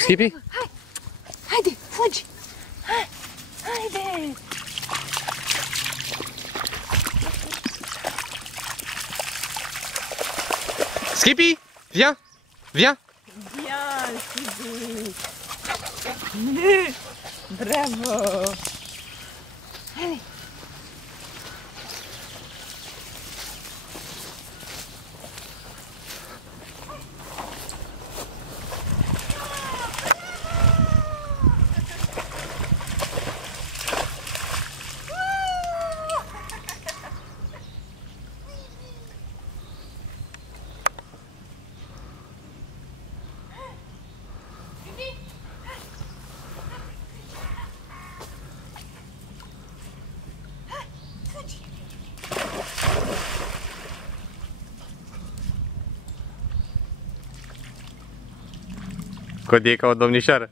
Skippy? Hai! Haide, fugi! Hai! Haide! Skippy, viens! Viens! Viens, Skippy! Bravo! Haide! Cody e ca o domnișoară.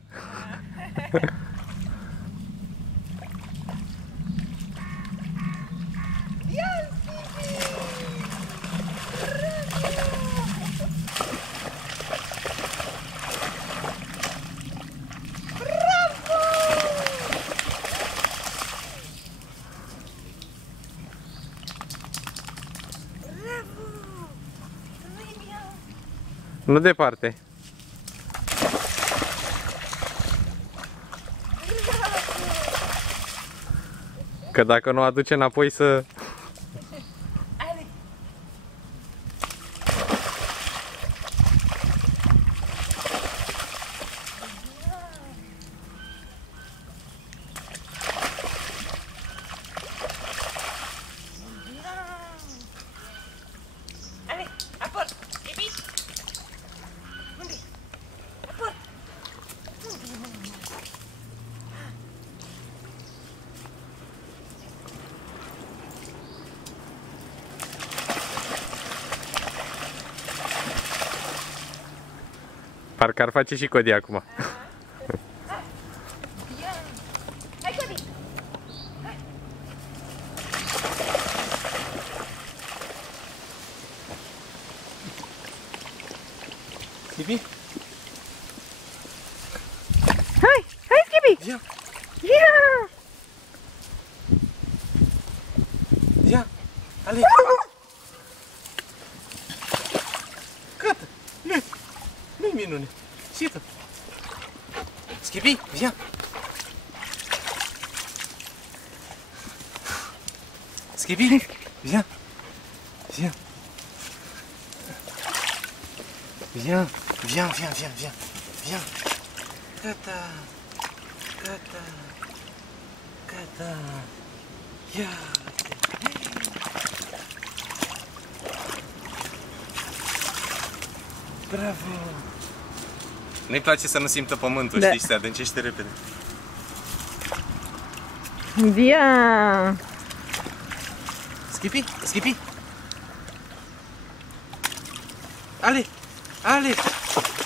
Nu departe. Că dacă nu aduce înapoi să... Parcă ar face și Cody acum. Hai, Cody! Skippy? Hai! Hai, Skippy! Viens! Viens! Viens! Allez! Gata! Nu-i minune! Sita! Skippy, viens! Skippy, viens! Viens! Viens! Viens, viens, viens, viens! Viens! Gata! Gata! Gata! Ia! Bravo! Nu-i place să nu simtă pământul, știi, se adâncește repede. Viens! Skippy, Skippy! Ale! Ale!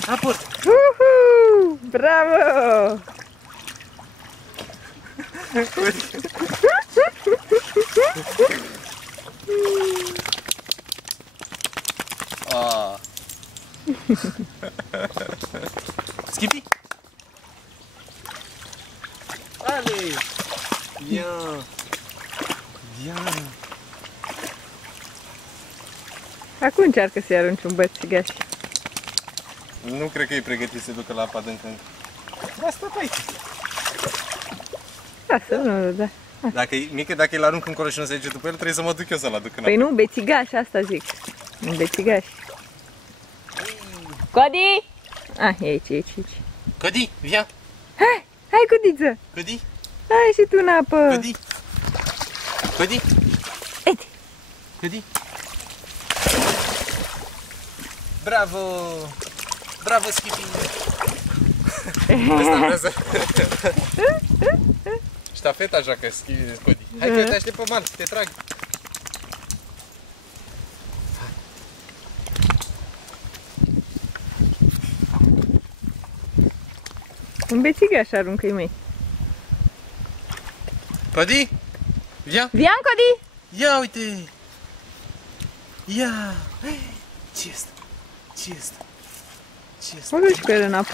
Aport! Bravo! Ah. Skippy! Allez! Viens! Viens! Acum încearcă să-i arunci un bățigaș. Nu cred că e pregătit să ducă la apa adâncă încă. Da, stă pe aici. Lasă, nu, da. Dacă e mică, dacă îl arunc încolo și nu se duce după el, trebuie să mă duc eu să-l aduc înapoi. Păi nu, bețigaș, asta zic. Un bețigaș. Cody! Ah, e aici, e aici, e aici. Cody, viens! Hai, hai, Codiță! Cody! Hai și tu în apă! Cody! Cody! Uite! Cody! Bravo! Bravo, Skippy! Ăsta vrea să... Ștafeta joacă Cody. Hai că te aștept pe mal, te trag. Un bețigaș aruncă-i mei. Cody? Viens! Vian, Cody! Ia uite! Ia! Ce este? Ce este? Ce este? Mă duci cu el în apă.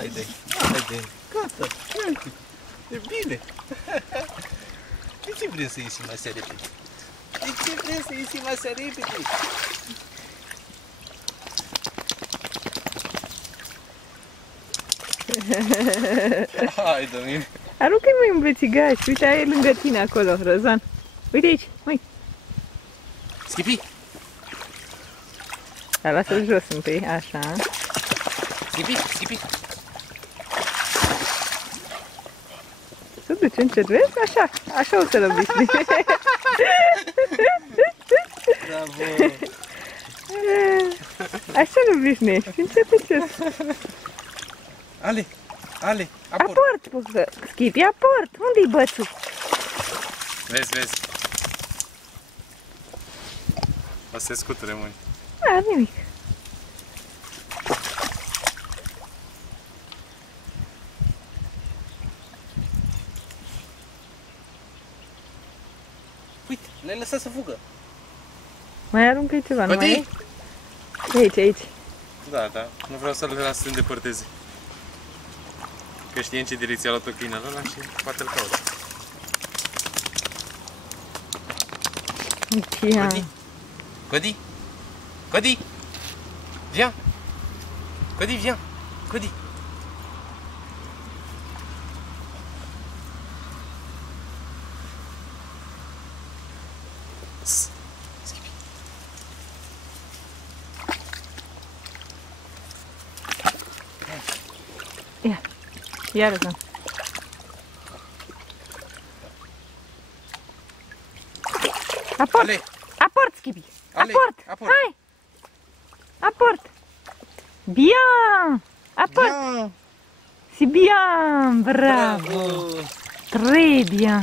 Haide, haide, gata, uite, e bine. De ce vrei să ieșim așa repede? De ce vrei să ieșim așa repede? Hai, Domin. Aruncă-i măi un bețigaș. Uite, e lângă tine acolo, Răzvan. Uite aici, măi. Skippy, Dar lasă-l jos întâi, așa. Skippy, Skippy. Să duci încet, vezi? Așa, așa o să-l obișnuiești. Bravo. Așa-l obișnuiești, încet, încet. Ale, Ale, aport. Aport, bă, Skippy, aport. Unde-i bățul? Vezi, vezi. O să se scuture mâini. Da, nimic. Uite, le-ai lăsat să fugă. Mai aruncă-i ceva, nu mai Bătii? e? Aici, aici. Da, da, nu vreau să le las să se îndepărteze. Că știe în ce direcție a luat-o câinele ăla și poate îl caută. Ia. Cody? Cody? Cody? Viens! Cody, viens! Cody! Skippy. Ia. Ia, Răzvan. Aport! Ale! Aport, Skippy! Ale, Aport! aport. Hai! Aport! Bien! Aport! Viens! C'est bien! Bravo! Très bien!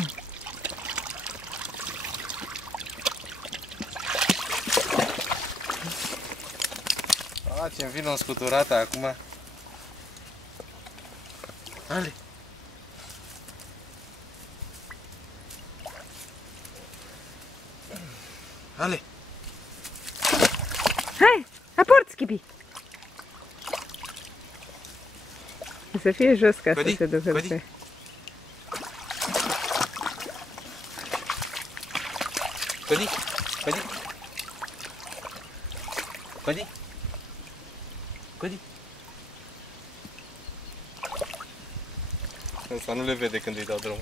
Ce-mi vine o scuturată acum. Ale! Ale! Hai! Aport, Skippy! Să fie jos ca să Cody, se ducă Cody. pe... Cody! Cody! Cody! Cody! Asta nu le vede când îi dau drumul.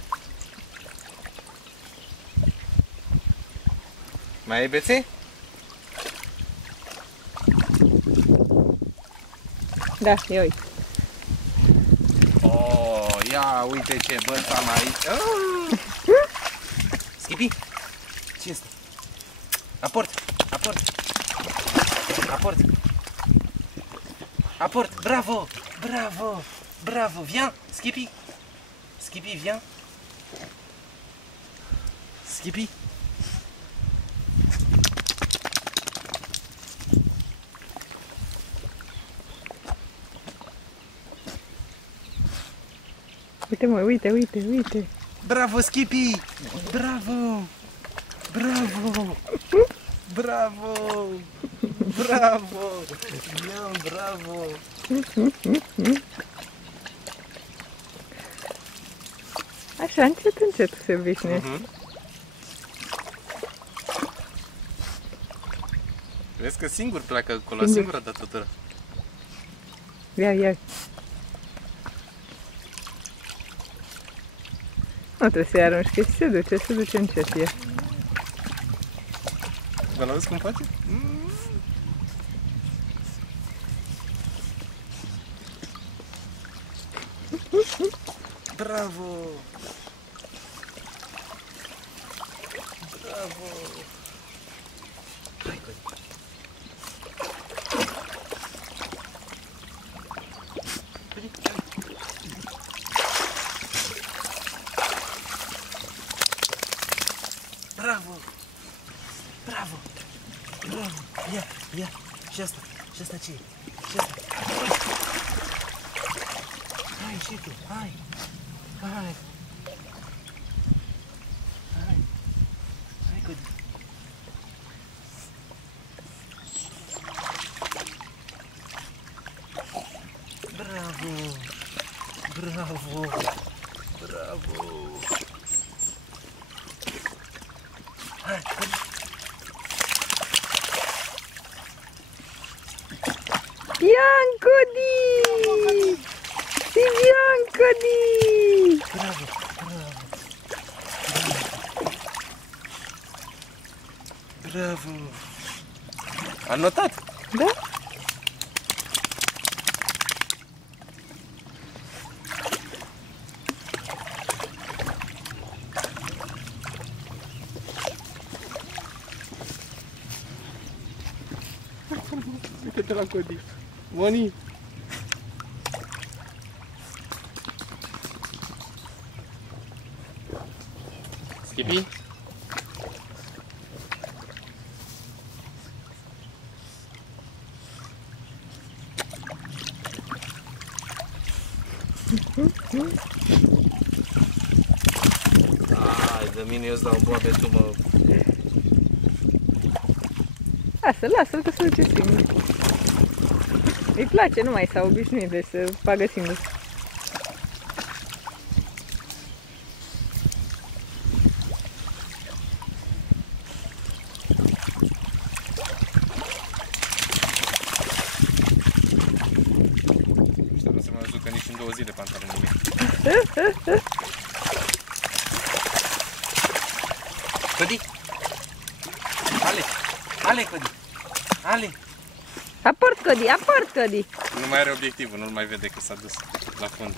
Mai ai bețe? Da, ia uite. Oh, ia uite ce băț am aici. Ah! Skippy? Ce este? Aport! Aport! Aport! Aport! Bravo! Bravo! Bravo! Viens! Skippy! Skippy, viens! Skippy! Uite, mă, uite, uite, uite. Bravo, Skippy! Bravo! Bravo! Bravo! Bravo! Iau, bravo! Așa, încet, încet se obișnuiește. Vezi că singur pleacă acolo, Singur. singura datătură. Ia, ia. Nu trebuie să-i arunci, că se duce încet, ia. Vă auzi cum face? Bravo! Bravo! Hai, Cody! Cody, hai! Bravo! Bravo! Bravo! Ia, ia! Și asta ce e? Și asta? Hai și tu, hai! Hai! Hai! Hai, Cody! Bravo! Bravo! Bravo! Hai, hai! Biancodi! Si Biancodi! Bravo! Bravo! Bravo! Am notat? Da? Uite-te la Codi. Moni! Skippy? Ai, de mine eu îți dau boabe, tu mă... Lasă-l că se duce singur. Îi place, nu mai s-a obișnuit, deci să facă singur. Ăștia nu se mai jucă nici în 2 zile pantalonii mei. Codi! Ale! Ale, Codi! Ale! Aport, Codi, aport, Codi! Nu mai are obiectivul, nu-l mai vede că s-a dus la fund.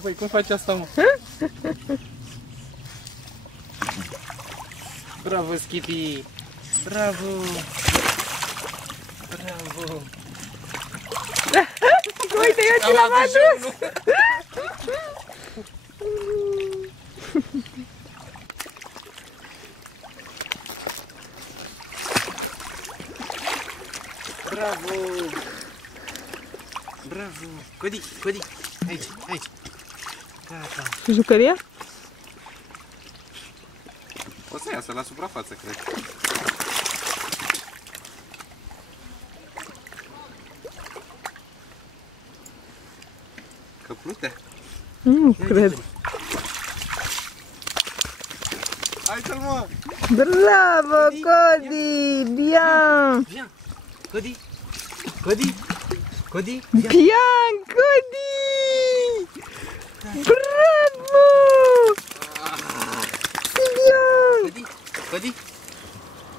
Băi, cum faci asta, mă? Bravo, Skippy! Bravo! Bravo! Uite, eu ce l-am adus! Bravo! Bravo! Codi, Codi! Aici, aici! Gata! Jucăria? O să iasă la suprafață, cred. Căplute? Nu cred. Hai-te-l, mă! Bravo, Codi! Bian! Viens! Codi! Codi! Codi! Bian, Codi! Bravo! Bian! Codi! Codi!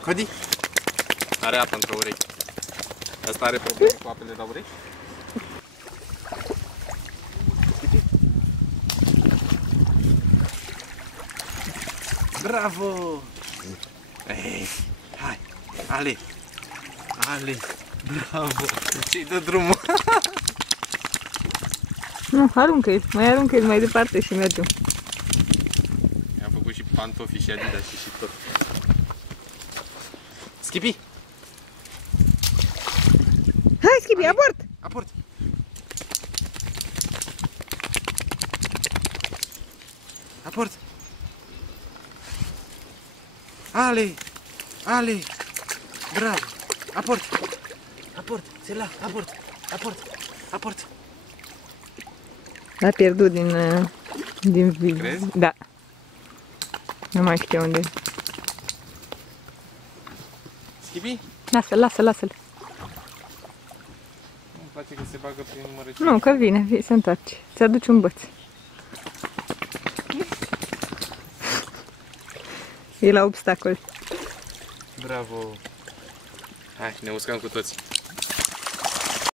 Codi! Are apă între urechi. Asta are probleme cu apele la urechi? Bravo! Ei, hai! Ale! Ale! Bravo! Ce-i dă drumul? Nu, aruncă-i, mai aruncă-i mai departe și mergem. I-am făcut și pantofi și Adidas și tot. Skippy! Hai, Skippy, abort! Aport! Aport! Ale! Ale! Bravo! Aport! Aport! Se la! Aport! Aport! Aport! L-a pierdut din video. Crezi? Da. Nu mai știu unde. Skippy? Lasă-l, lasă-l, lasă-l. Nu-mi place că se bagă prin numărul. Nu, că vine, se întoarce. Ți-aduce un băț. E la obstacol. Bravo! Hai, ne uscăm cu toți.